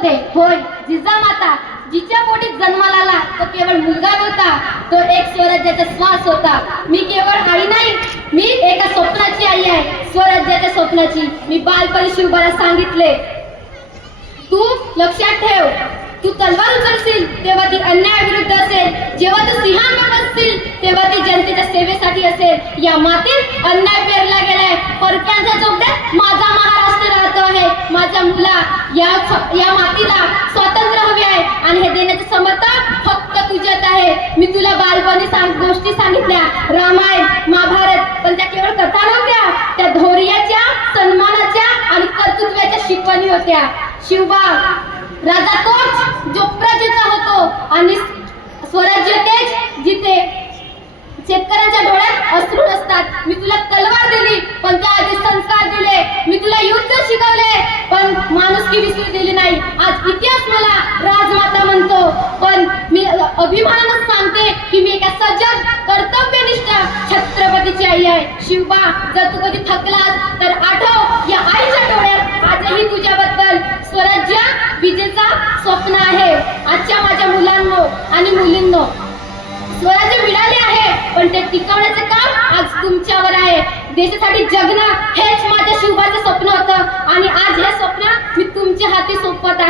बोलते, होय जिजामाता जिच्या पोटी जन्माला आला तो केवळ मुलगा नव्हता, तो एक स्वराज्याचा श्वास होता. मी केवळ आई नाही, मी एका स्वप्नाची आई आहे, स्वराज्याच्या स्वप्नाची. मी बालपणी शिवबाला सांगितले, तू लक्षात ठेव, तू तलवार उचलशील तेव्हा ती अन्यायाविरुद्ध असेल, जेव्हा तू सिंहावर बसशील तेव्हा ती जनतेच्या सेवेसाठी असेल. या मातीत अन्याय पेरला गेलाय, परक्यांच्या चौकड्यात माझा महाराष्ट्र राहतो आहे. माझ्या मुला, या मातीला स्वातंत्र्य हवे आहे आणि हे देण्याचे समर्थ फक्त तुझ्यात आहे. मी तुला बालपणी गोष्टी सांगितल्या, रामायण महाभारत, पण त्या केवळ कथा नव्हत्या, त्या धैर्याच्या, सन्मानाच्या आणि कर्तृत्वाच्या शिकवणी होत्या. शिवबा राजा तोच जो प्रजेचा होतो आणि स्वराज्य तेच जिथे शेतकऱ्यांच्या डोळ्यात अश्रू असतात. मी तुला तलवार दिली पण त्याआधी संस्कार दिले. मी तुला युद्ध शिकवले पण माणुसकी विसरू दिली नाही. आज इतिहास मला राजमाता म्हणतो, पण मी अभिमानाने सांगते की मी एका सजग, कर्तव्यनिष्ठ छत्रपतीची आई आहे. शिवबा, जर तू कधी थकलास तर आठव, या आईच्या डोळ्यात आजही तुझ्याबद्दल स्वराज्य विजेचा स्वप्न आहे. आजच्या माझ्या मुलांनो आणि मुलींनो, स्वराज्य मिळाले आहे पण ते टिकवण्याचे काम आज तुमच्यावर आहे. देशासाठी जगणं हेच माझ्या शिवबाचं स्वप्न होतं आणि आज हे स्वप्न मी तुमच्या हाती सोपवत आहे.